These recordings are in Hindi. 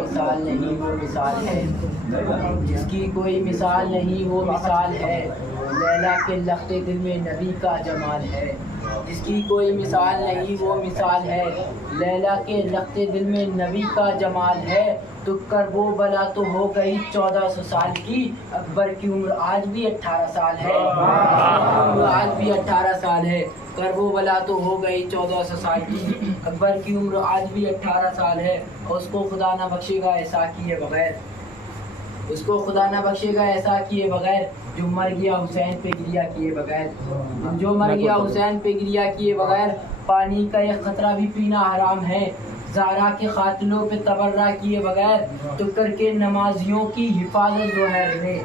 मिसाल नहीं वो मिसाल है, जिसकी कोई मिसाल नहीं वो मिसाल है। लैला के लख्ते दिल में नबी का जमाल है, जिसकी कोई मिसाल नहीं वो मिसाल है। लैला के लख्ते दिल में नबी का जमाल है। तो करबो बला तो हो गई 1400 साल की, अकबर की उम्र आज भी 18 साल है। आज भी 18 साल है। करबो बला तो हो गई 1400 साल की, अकबर की उम्र आज भी 18 साल है। और उसको खुदा ना बख्शेगा ऐसा किए बगैर, उसको खुदा ना बख्शेगा ऐसा किए बगैर, जो मर गया हुसैन पे गिरिया किए बगैर, जो मर गया हुसैन पे गिरिया किए बगैर। पानी का एक खतरा भी पीना हराम है, ज़ारा के खातिलों पे तबर्रा किए बगैर। तो करके नमाजियों की हिफाजत ज़ुहैर ने,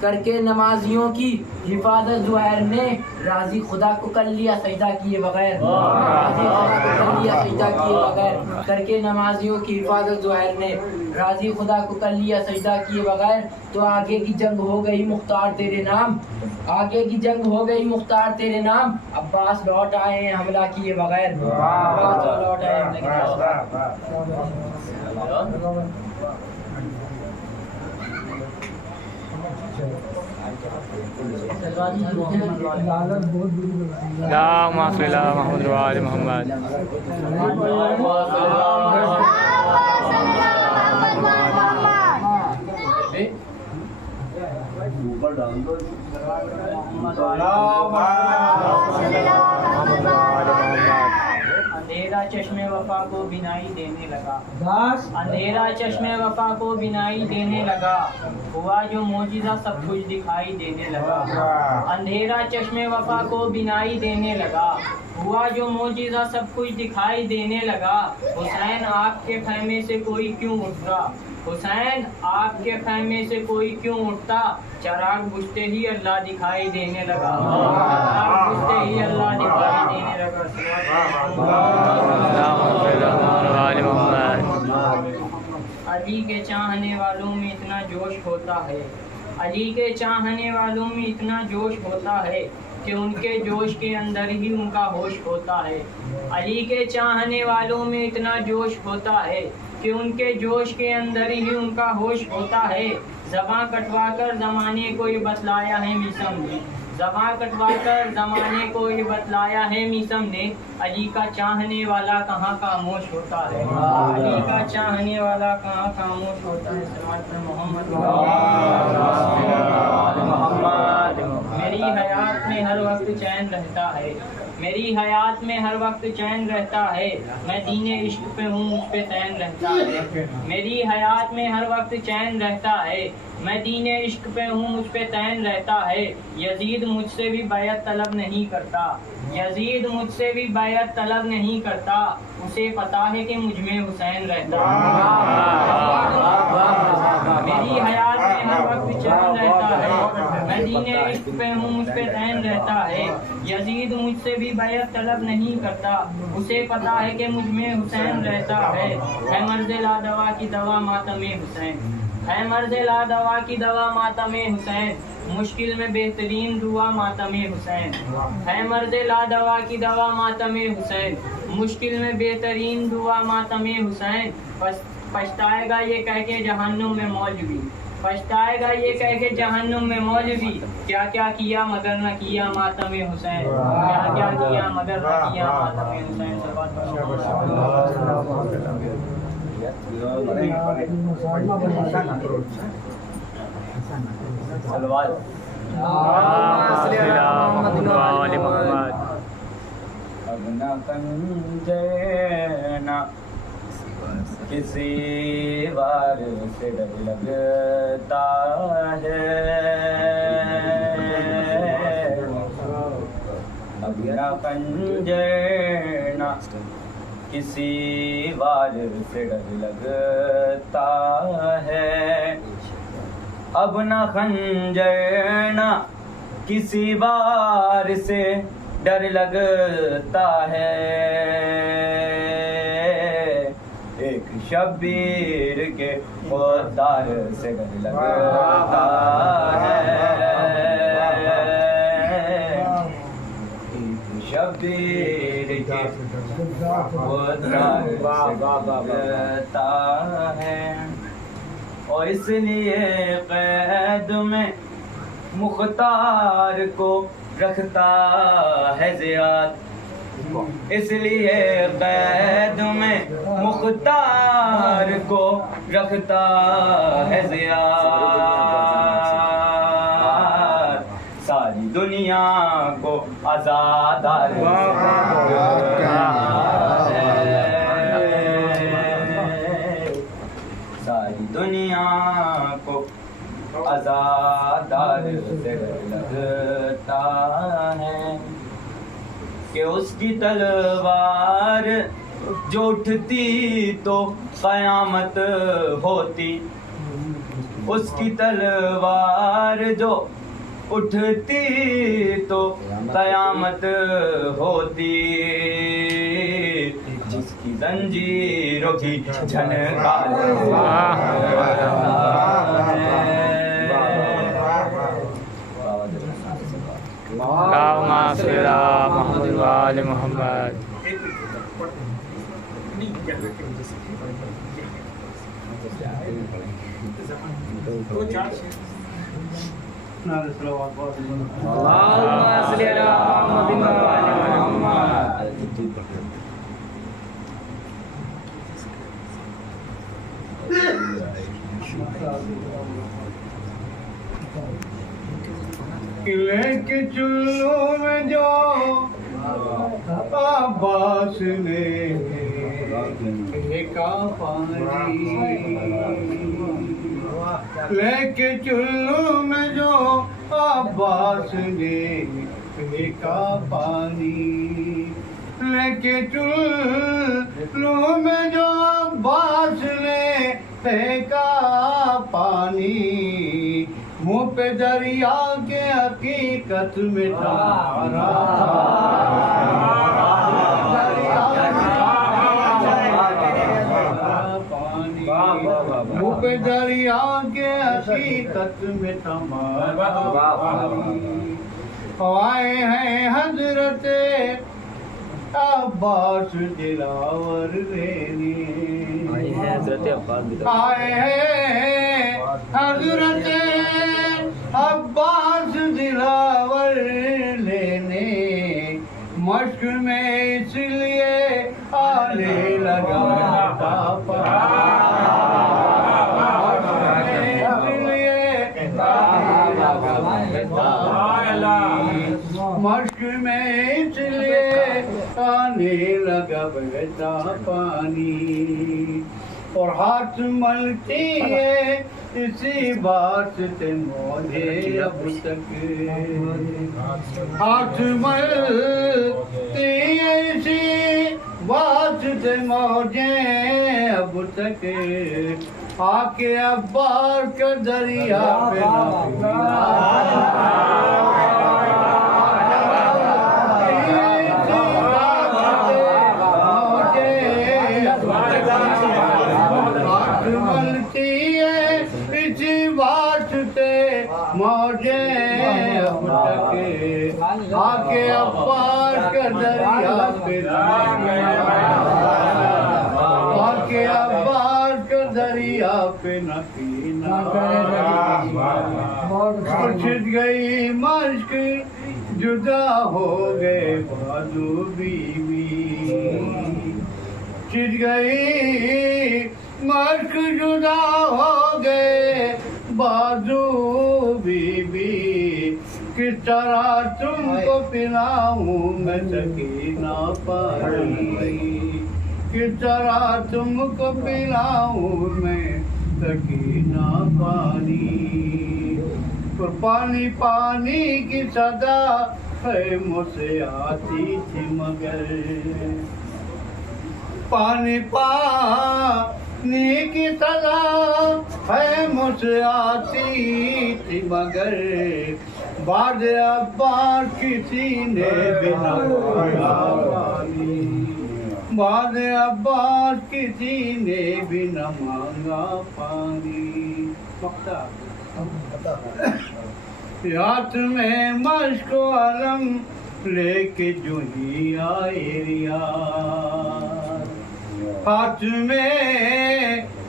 करके नमाजियों की हिफाजत ज़ुहैर ने, राज़ी खुदा को कर लिया सजदा किए बगैर, राज़ी खुदा को कर लिया सजदा किए बगैर। करके नमाजियों की हिफाजत ज़ुहैर ने, राज़ी खुदा को कर लिया सजदा किए बगैर। तो आगे की जंग हो गई मुख्तार तेरे नाम, आगे की जंग हो गई मुख्तार तेरे नाम। अब्बास लौट आए हैं हमला किए बगैर, अब्बास लौट आए अंधेरा चश्मे वफा को बिनाई देने लगा, अंधेरा चश्मे वफा को बिनाई देने लगा। हुआ जो मोजिज़ा सब कुछ दिखाई देने लगा, अंधेरा चश्मे वफा को बिनाई देने लगा। हुआ जो मोजिज़ा सब कुछ दिखाई देने लगा। हुसैन आपके खैमे से कोई क्यों उठता, हुसैन आपके खैमे से कोई क्यों उठता। चराग बुझते ही अल्लाह दिखाई देने लगा, चराग बुझते ही अल्लाह दिखाई देने लगा। अली के चाहने वालों में इतना जोश होता है, अली के चाहने वालों में इतना जोश होता है कि उनके जोश के अंदर ही उनका होश होता है। अली के चाहने वालों में इतना जोश होता है कि उनके जोश के अंदर ही उनका होश होता है। ज़बां कटवा कर ज़माने को ये बतलाया है मीसम ने, ज़बां कटवा कर ज़माने को ये बतलाया है मीसम ने। अली का चाहने वाला कहाँ खामोश होता है, अली का चाहने वाला कहाँ खामोश होता है। सल्लल्लाहु अलैहि मोहम्मद। मेरी हयात में हर वक्त चैन रहता है, मेरी हयात में हर वक्त चैन रहता है। मैं दीने इश्क पे हूँ मुझ पे चैन रहता है, मेरी हयात में हर वक्त चैन रहता है। मैं दीने इश्क पे हूँ मुझ पे चैन रहता है। यजीद मुझसे भी बैत तलब नहीं करता, यजीद मुझसे भी बैत तलब नहीं करता। उसे पता है कि मुझ में हुसैन रहता है। मेरी हयात में हर वक्त चैन रहता है, मैं दीने इश्क पे हूँ मुझ पे चैन रहता है। यजीद मुझसे भी बैत तलब नहीं करता, उसे पता है कि मुझ में हुसैन रहता है मर्ज़ ला दवा की दवा मातमे हुसैन, है मर्ज़ ला दवा की दवा मातमे हुसैन। मुश्किल में बेहतरीन दुआ मातमे हुसैन, है मर्ज़ ला दवा की दवा मातमे हुसैन। मुश्किल में बेहतरीन दुआ मातमे हुसैन। पछताएगा ये कह के जहन्नुम में मौलवी, पछताएगा ये कह के जहन्नुम में मौलवी। क्या क्या किया मगर न किया मातमे हुसैन, क्या क्या किया मगर न किया मातमे हुसैन। अब न कंजना किसी वार से डर लगता है, अब न कंजना किसी वार से डर लगता है। अब न खंजर न किसी वार से डर लगता है। एक शब्बीर के खुदार से डर लगता है, एक शब्बीर के खुदार से डर लगता है। और इसलिए कैद में मुख्तार को रखता है ज़ियाद, इसलिए कैद में मुख्तार को रखता है ज़ियाद, सारी दुनिया को आज़ादार सारी दुनिया को आज़ादार से लगता है कि उसकी तलवार जो उठती तो क़यामत होती, उसकी तलवार जो उठती तो क़यामत होती, जिसकी जंजीरों की झनकार मोहम्मद वाले मोहम्मद। किले के चुल्लू में जो अब्बास ने फेंका पानी, लेके चुल्लू में जो अब्बास ने फेंका पानी, लेके चुल्लू में जो अब्बास ने फेंका पानी, मुँह पे दरिया के हकीकत में तारा, मुँह पे दरिया के हकीकत में तमारा आए हैं हजरत अब्बास दिलावर लेने, आए हैं हजरत अब्बास दिलावर लेने, मश्क में इसलिए आने लगा पापा, मश्क में इसलिए आने लगा बहता पानी, और हाथ मलती है इसी बात से मुझे अब तक, हाथ मलती है इसी बात से मुझे अब तक, आके अब्बास का दरिया पे मौजे अब तक, आके अब्बास का दरिया पे, आके अब्बास का दरिया पे न पीना, छिद गई मश्क जुदा हो गए बाजू बीवी, छिद गई मश्क जुदा हो गए बाजू बीबी, किस तरह तुमको पिलाऊं मैं सकीना पानी, किस तरह तुमको पिलाऊं मैं सकीना पानी, तो पानी पानी की सदा है मुझसे आती थी मगर, पानी पानी की सदा है मुझसे आती थी मगर, बाद अब्बास किसी ने बिना पानी, बाद अब्बास किसी ने बिना मांगा पानी, हाथ में मश्क अलम लेके जो ही आए रियाद, हाथ में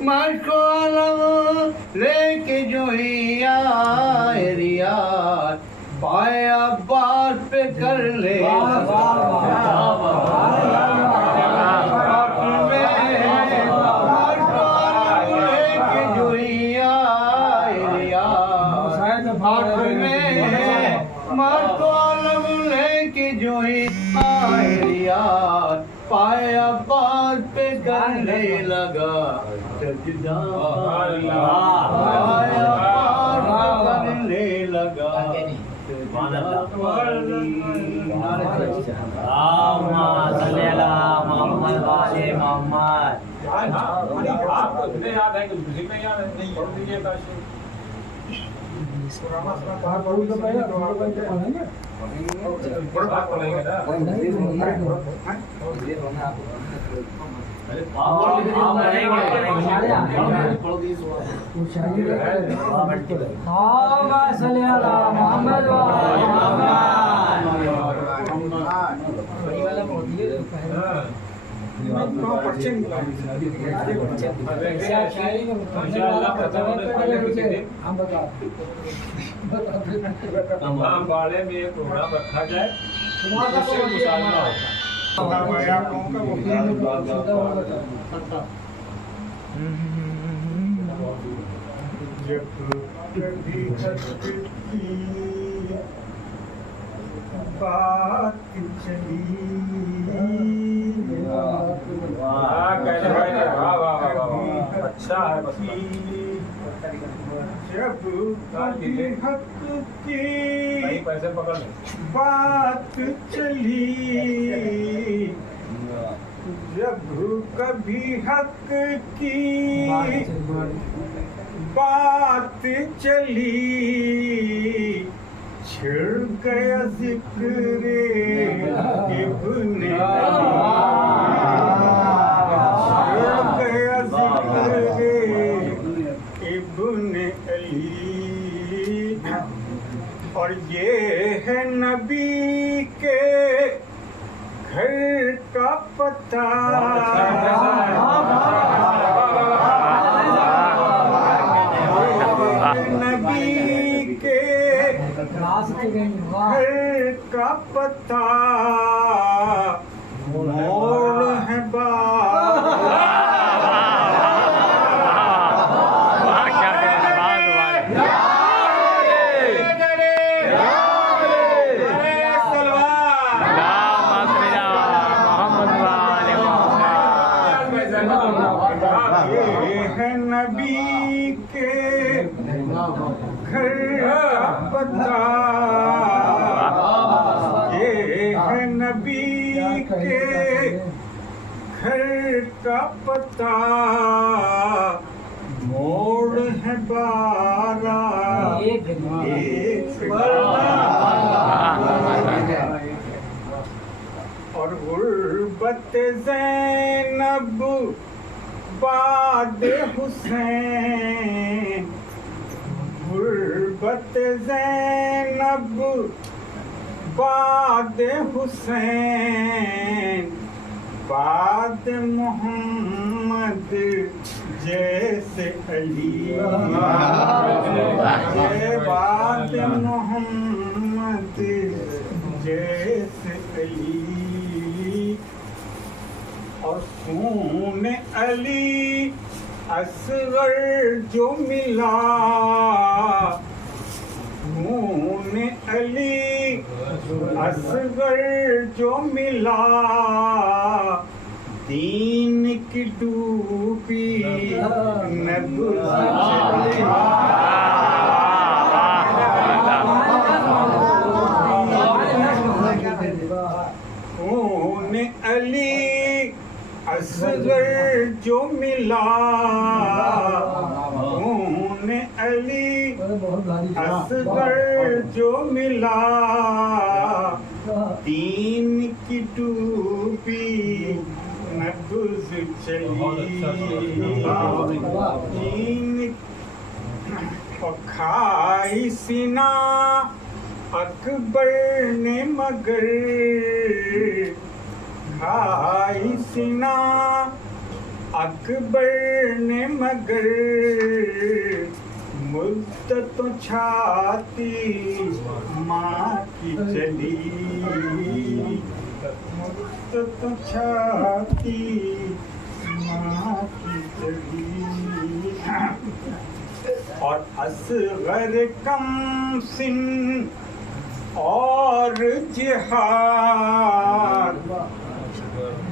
मश्क अलम लेके जो ही आए रियाद पाए अब्बास पे कर ले लेके जो ही आए रियाद मातोलम लेके जो ही आए रियाद पाए अब्बास पे करने लगा सजदा पाए अब्बास पे करने लगा वाले में एक प्रोग्राम रखा जाए जिससे मुसालना बात चली अच्छा है बस जब हक की पैसे पकड़ ले बात चली जब कभी हक की बात चली छिड़ गया जिक्र इब्ने छिड़ गया जिक्र इब्ने अली और ये है नबी के घर का पता नबी के घर का पता मोड़ है नबी के घर का पता ये है नबी के घर का पता मोड़ है बारा एक और गुर्बत ज़ैनब बाद हुसैन गुर्बत ज़ैनब बाद हुसैन बाद मोहम्मद जैसे अली बाद मोहम्मद जैसे अली और खून अली असगर जो मिला खून अली असगर जो मिला दीन की डूबी नब्ज़ चली खून अली असगर जो मिला खून अली असगर जो मिला दीन की डूबी नब्ज़ चली दीन और खाई सीना अकबर ने मगर खाई सीना अकबर ने मगर मुद्दत छाती माँ की चली, मुद्दत छाती माँ की चली, और असगर कम सिन और जिहाद,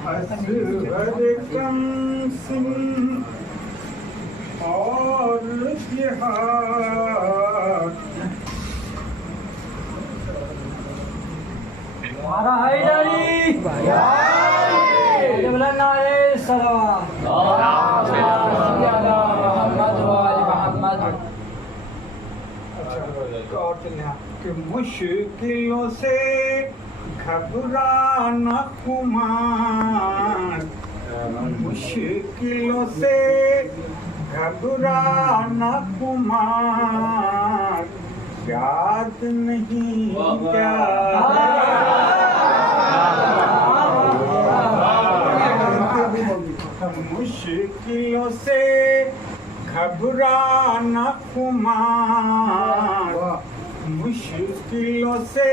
असगर कम सिन और जिहाद। हमारा हैदरी नारे सलाम कि मुश्किलों से घबराना खुमार, मुश्किलों से घबराना खुमार, याद नहीं क्या मुश्किलों से घबराना खुमार, मुश्किलों से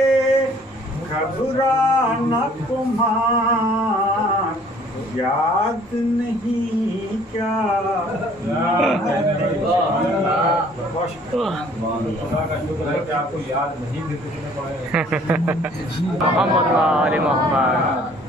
घबराना खुमार, याद नहीं क्या खुदा का शुक्र है कि आपको याद नहीं भी पूछने पाए। मोहम्मद वाले मोहम्मद।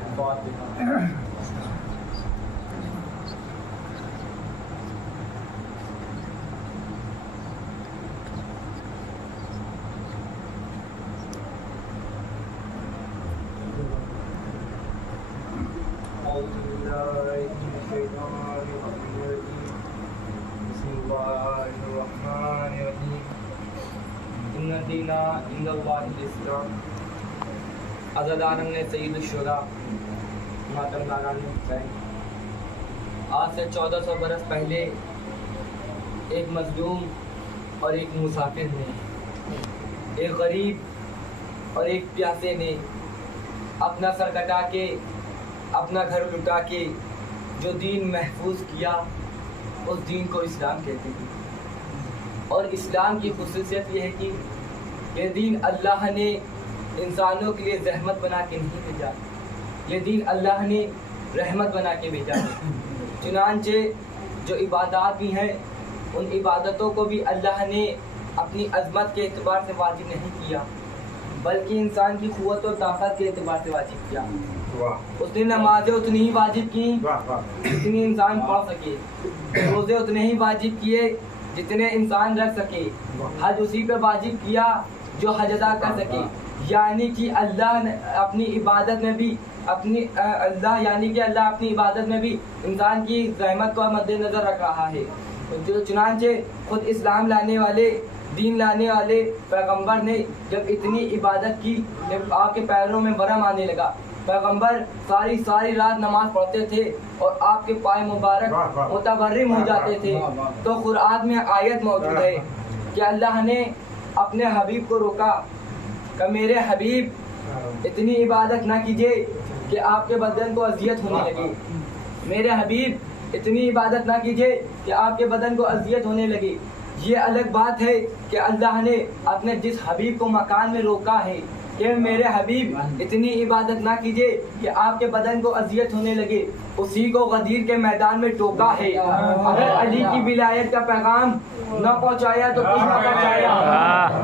अज़ादारम ने सईद शुरा मातम नारायण हुसैन। आज से 1400 बरस पहले एक मजलूम और एक मुसाफिर ने, एक गरीब और एक प्यासे ने अपना सर कटा के, अपना घर लुटा के जो दीन महफूज किया, उस दीन को इस्लाम कहते हैं। और इस्लाम की खुसूसियत यह है कि ये दीन अल्लाह ने इंसानों के लिए रहमत बना के नहीं भेजा, ये दीन अल्लाह ने रहमत बना के भेजा है। चुनांचे जो इबादत भी हैं, उन इबादतों को भी अल्लाह ने अपनी अज़मत के एतबार से वाजिब नहीं किया, बल्कि इंसान की क़ुव्वत और ताकत के एतबार से वाजिब किया। उसने नमाजें उतनी ही वाजिब की जितनी इंसान पढ़ सके, रोज़े उतने ही वाजिब किए जितने इंसान रख सके, हज उसी पे वाजिब किया जो हज अदा कर सके। यानी कि अल्लाह अपनी इबादत में भी अल्लाह अपनी इबादत में भी इंसान की रहमत को मद्देनज़र रख रहा है। जो चुनांचे खुद इस्लाम लाने वाले, दीन लाने वाले पैगंबर ने जब इतनी इबादत की, जब आपके पैरों में वरम आने लगा, पैगंबर सारी रात नमाज पढ़ते थे और आपके पाए मुबारक मुतबर्रिम हो जाते थे। तो कुरान में आयत मौजूद है कि अल्लाह ने अपने हबीब को रोका कि मेरे हबीब इतनी इबादत ना कीजिए कि आपके बदन को अजियत होने लगे, मेरे हबीब इतनी इबादत ना कीजिए कि आपके बदन को अजियत होने लगी। ये अलग बात है कि अल्लाह ने अपने जिस हबीब को मकान में रोका है कि मेरे हबीब इतनी इबादत ना कीजिए कि आपके बदन को अजियत होने लगे, उसी को गदीर के मैदान में टोका है। अगर अली की विलायत का पैगाम न पहुंचाया तो कुछ न पहुंचाया,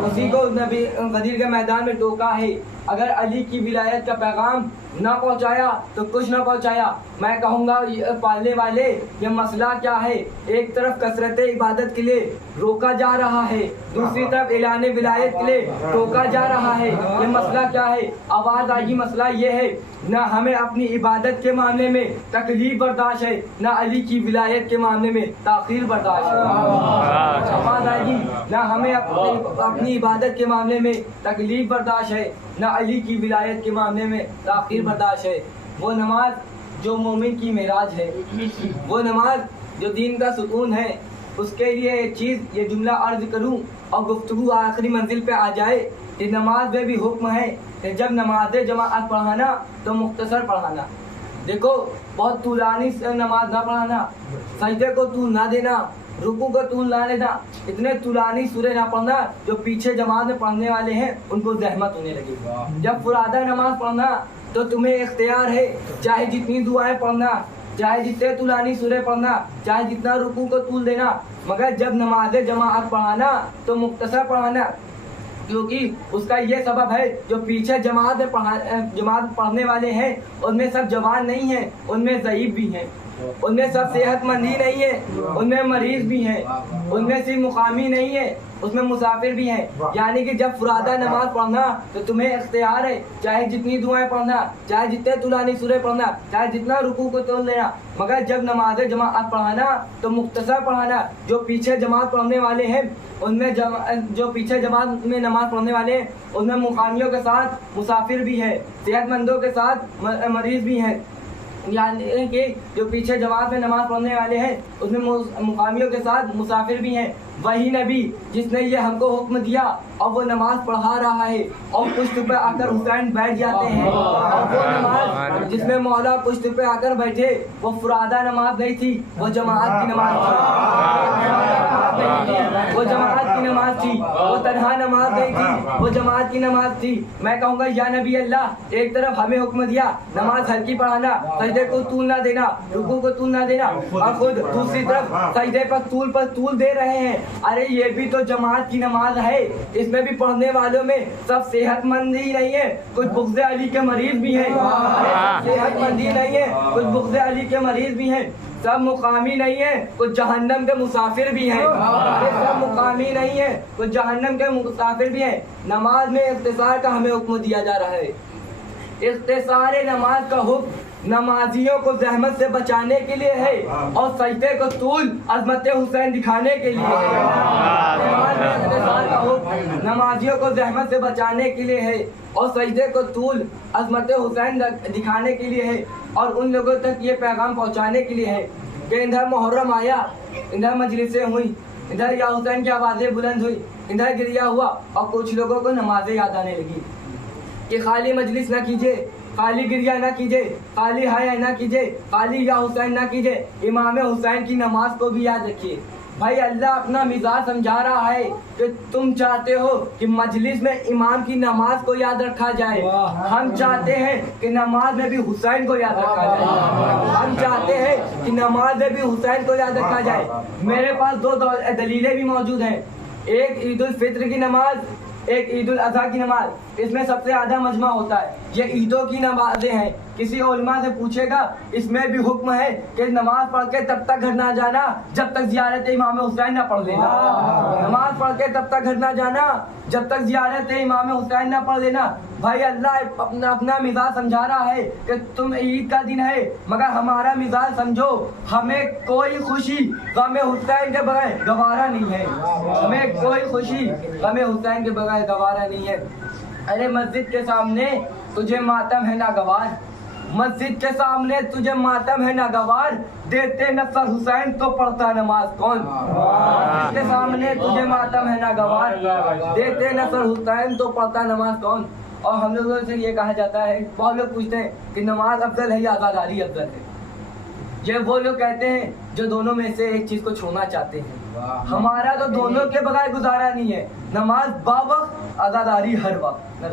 उसी को नबी गदीर के मैदान में टोका है। अगर अली की विलायत का पैगाम न पहुंचाया तो कुछ न पहुंचाया। मैं कहूँगा पालने वाले, ये मसला क्या है? एक तरफ कसरत इबादत के लिए रोका जा रहा है, दूसरी तरफ ऐलान विलायत के लिए टोका जा रहा है। ये मसला क्या है? आवाज़ आएगी। मसला ये है, ना हमें अपनी इबादत के मामले में तकलीफ बर्दाश्त है, ना अली की विलायत के मामले में ताख़ीर बर्दाश्त है। आवाज़ आएगी। ना हमें अपनी इबादत के मामले में तकलीफ बर्दाश्त है, ना अली की विलायत के मामले में ताख़ीर बर्दाश्त है। वो नमाज जो मोमिन की मेराज है, वो नमाज जो दीन का सुकून है, उसके लिए एक चीज़, ये जुमला अर्ज करूं और गुफ्तगू आखिरी मंजिल पे आ जाए कि नमाज में भी हुक्म है कि जब नमाज जमाअत पढ़ाना तो मुख्तसर पढ़ाना। देखो, बहुत तूलानी नमाज ना पढ़ाना, सजदे को तूल ना देना, रुकू को तूल ना लेना, इतने तुलानी सूरे ना पढ़ना जो पीछे जमात में पढ़ने वाले हैं उनको जहमत होने लगी। जब फुरादा नमाज पढ़ना तो तुम्हें इख्तियार है, चाहे जितनी दुआएं पढ़ना, चाहे जितने तुलानी सूरे पढ़ना, चाहे जितना रुकू को तूल देना, मगर जब नमाज जमात पढ़ाना तो मुख्तसर पढ़ाना, क्योंकि उसका ये सबब है जो पीछे जमात पढ़ने वाले हैं उनमें सब जवान नहीं है, उनमें ज़ईफ़ भी हैं, उनमें सब सेहतमंद ही नहीं है, उनमें मरीज भी हैं, उनमें सिर्फ मुकामी नहीं है, उसमें मुसाफिर भी हैं। यानी कि जब फुरादा नमाज पढ़ना तो तुम्हें इख्तियार है, चाहे जितनी दुआएं पढ़ना, चाहे जितने तुलानी सूरे पढ़ना, चाहे जितना रुकू को तोल लेना, मगर जब नमाज जमात पढ़ाना तो मुख्तसर पढ़ाना। जो पीछे जमात पढ़ने वाले हैं उनमें जो पीछे जमात में नमाज पढ़ने वाले हैं उनमें मुकामियों के साथ मुसाफिर भी है, सेहतमंदों के साथ मरीज भी हैं। यानी कि जो पीछे जमात में नमाज पढ़ने वाले हैं उसमें मुकामियों के साथ मुसाफिर भी हैं। वही नबी जिसने ये हमको हुक्म दिया और वो नमाज पढ़ा रहा है और पुश्त पे आकर हुसैन बैठ जाते हैं, और वो नमाज जिसमें मौला पुश्त पे आकर बैठे वो फुरादा नमाज नहीं थी, वो जमात की नमाज थी, वो जमात की नमाज थी, वो तन्हा नमाज नहीं थी, वो जमात की नमाज थी। मैं कहूँगा या नबी अल्लाह, एक तरफ हमें हुक्म दिया नमाज हल्की पढ़ाना, सजदे को तूल ना देना, रुकू को तूल ना देना, और खुद दूसरी तरफ सजदे पर तूल दे रहे हैं। अरे ये भी तो जमात की नमाज है, इसमें भी पढ़ने वालों में सब सेहतमंद ही नहीं है, कुछ बुग़्ज़े अली के मरीज भी हैं। सेहतमंद ही नहीं है, कुछ बुग़्ज़े अली के मरीज भी हैं। सब मुकामी नहीं है, कुछ जहन्नम के मुसाफिर भी हैं। अरे सब मुकामी नहीं है, कुछ जहन्नम के मुसाफिर भी हैं। नमाज में इख्तिसार का हमें हुक्म दिया जा रहा है। इख्तिसार नमाज का हुक्म नमाजियों को जहमत से बचाने के लिए है और सजदे को तूल अज़मत हुसैन दिखाने के लिए है। नमाज में इख्तिसार का हुक्म नमाजियों को जहमत से बचाने के लिए है और सजदे को तूल अज़मत हुसैन दिखाने के लिए है, और उन लोगों तक ये पैगाम पहुंचाने के लिए है कि इधर मुहर्रम आया, इधर मजलिसें हुई, इधर या हुसैन की आवाज़ें बुलंद हुई, इधर गिरिया हुआ, और कुछ लोगों को नमाजें याद आने लगी कि खाली मजलिस ना कीजिए, खाली गिरिया ना कीजिए, खाली हाया ना कीजिए, खाली या हुसैन ना कीजिए, इमाम हुसैन की नमाज को भी याद रखिए। भाई अल्लाह अपना मिजाज समझा रहा है कि तुम चाहते हो कि मजलिस में इमाम की नमाज को याद रखा जाए, हम चाहते हैं कि नमाज में भी हुसैन को याद रखा जाए, हम चाहते हैं कि नमाज में भी हुसैन को याद रखा जाए। मेरे पास दो दलीलें भी मौजूद हैं, एक ईद उल फित्र की नमाज, एक ईद उल अज़हा की नमाज। इसमें सबसे ज़्यादा मजमा होता है, ये ईदों की नमाजें हैं। किसी उलमा से पूछेगा इसमें भी हुक्म है कि नमाज पढ़ के तब तक घर ना जाना जब तक ज़ियारत इमाम हुसैन ना पढ़ लेना, नमाज पढ़ के तब तक घर ना जाना जब तक ज़ियारत इमाम हुसैन ना पढ़ लेना। भाई अल्लाह अपना मिजाज समझा रहा है कि तुम ईद का दिन है, मगर हमारा मिजाज समझो, हमें कोई खुशी गम हुसैन के बगैर गवारा नहीं है, हमें कोई खुशी गम हुसैन के बगैर गवारा नहीं है। अरे मस्जिद के सामने तुझे मातम है नागवार, मस्जिद के सामने तुझे मातम है नागवार, देते नसर हुसैन तो पढ़ता नमाज कौन। मस्जिद के सामने तुझे मातम है नागवार, देते नसर हुसैन तो पढ़ता नमाज कौन। और हम लोगों से ये कहा जाता है, बहुत लोग पूछते हैं कि नमाज अफजल है या आज़ादारी अफजल है। ये वो लोग कहते हैं जो दोनों में से एक चीज को छोड़ना चाहते हैं। हमारा तो दोनों के बगैर गुजारा नहीं है, नमाज बावक्त, आज़ादारी हर वक्त।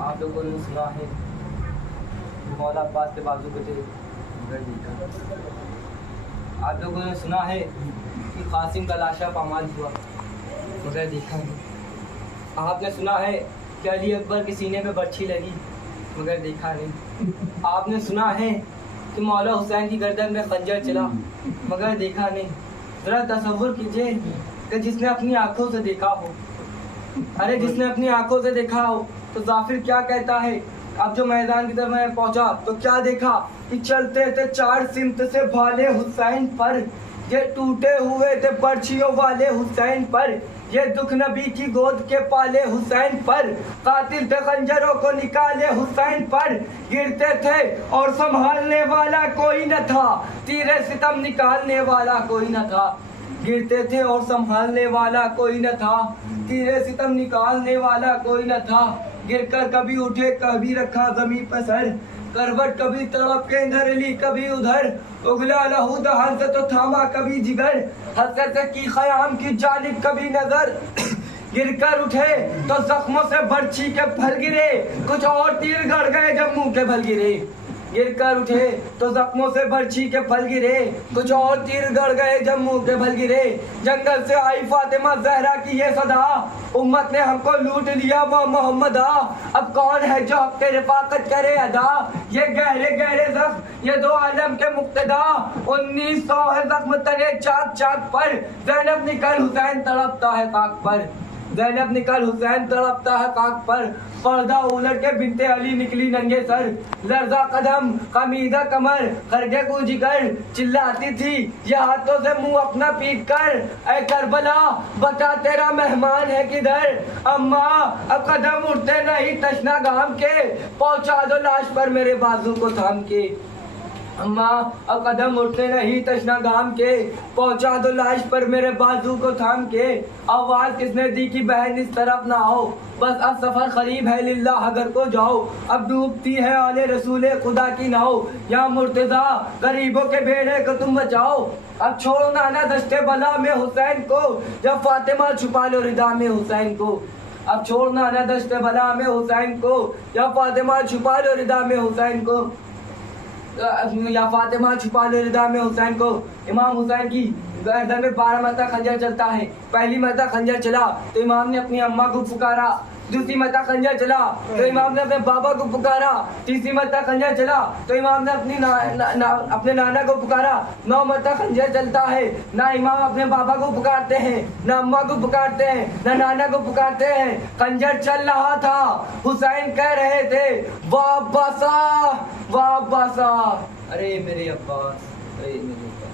आप लोगों ने सुना है मौला अब्बास के बाजू पे थे, आप लोगों ने सुना है कि कासिम का लाशा पामाल हुआ, मगर देखा नहीं। आपने सुना है कि अली अकबर के सीने पे बर्छी लगी, मगर देखा नहीं। आपने सुना है कि मौला हुसैन की गर्दन में खंजर चला, मगर देखा नहीं। ज़रा तसव्वुर कीजिए कि जिसने अपनी आंखों से देखा हो, अरे जिसने अपनी आंखों से देखा हो तो जाफिर क्या कहता है। अब जो मैदान की तरफ मैं पहुंचा तो क्या देखा कि चलते थे चार सिमत से भाले हुसैन पर, ये टूटे हुए थे बर्छियों वाले हुसैन पर, ये दुख नबी की गोद के पाले हुसैन पर, कातिल थे खंजरों को निकाले हुसैन पर, गिरते थे और संभालने वाला कोई न था, तीरे सितम निकालने वाला कोई न था। गिरते थे और संभालने वाला कोई न था, तीरे सितम निकालने वाला कोई न था। गिरकर कभी उठे कभी रखा ज़मीन पर सर, करवट कभी तड़प के इधर ली कभी उधर, उगला लहू दहल से तो थामा कभी जिगर, हसरत की ख़याम की जानिब कभी नजर, गिर कर उठे तो जख्मों से बर्छी के फल गिरे, कुछ और तीर गड़ गए जब मुंह के बल गिरे। गिर कर उठे तो जख्मों से बर्छी के फल गिरे, कुछ और तीर गड़ गए जब मुंह के बल गिरे। जंगल से आई फातिमा ज़हरा की ये सदा, उम्मत ने हमको लूट लिया वो मोहम्मदा, अब कौन है जो हक़ रिफ़ाक़त करे अदा। ये गहरे गहरे ज़ख्म ये दो आलम के मुक़्तदा, 1900 है ज़ख्म तने चाक चाक पर, ज़ैनब निकल हुसैन तड़पता है खाक पर, ज़ैनब निकल हुसैन तड़पता है खाक पर। पर्दा उलट के बिनते अली निकली नंगे सर, लर्जा कदम खमीदा कमर खरगे को जिगर, चिल्लाती थी ये हाथों से मुंह अपना पीट कर, ऐ करबला बता तेरा मेहमान है किधर। अम्मा अब कदम उठते नहीं तशना गाम के, पहुंचा दो लाश पर मेरे बाजू को थाम के। अम्मा अब कदम उठते नहीं तशना गाम के, पहुंचा दो लाश पर मेरे बाजू को थाम के। आवाज किसने दी कि बहन इस तरफ ना आओ, बस अब सफर करीब है लिल्लाह घर को जाओ। अब डूबती है आले रसूले खुदा की नाव, या मुर्तजा गरीबों के भेड़े को तुम बचाओ। अब छोड़ो नाना दश्ते बला में हुसैन को, जब फातिमा छुपा लो रिदा में हुसैन को। अब छोड़ना ना दश्ते बला में हुसैन को, या फातिमा छुपा लो रिदा में हुसैन को, या फातिमा छुपा लो रिदा में हुसैन को। इमाम हुसैन की गर्दन में 12 मरतबा खंजर चलता है। पहली मरतबा खंजर चला तो इमाम ने अपनी अम्मा को पुकारा, दूसरी मरतबा खंजर चला तो इमाम ने अपने बाबा को पुकारा, तीसरी मरतबा खंजर चला तो इमाम ने अपने नाना को पुकारा। 9 मरतबा खंजर चलता है, ना इमाम अपने बाबा को पुकारते हैं, ना अम्मा को पुकारते हैं, ना नाना को पुकारते हैं। खंजर चल रहा था, हुसैन कह रहे थे वाह अब्बासा वाह अब्बासा, अरे मेरे अब्बास, अरे मेरे अब्बास।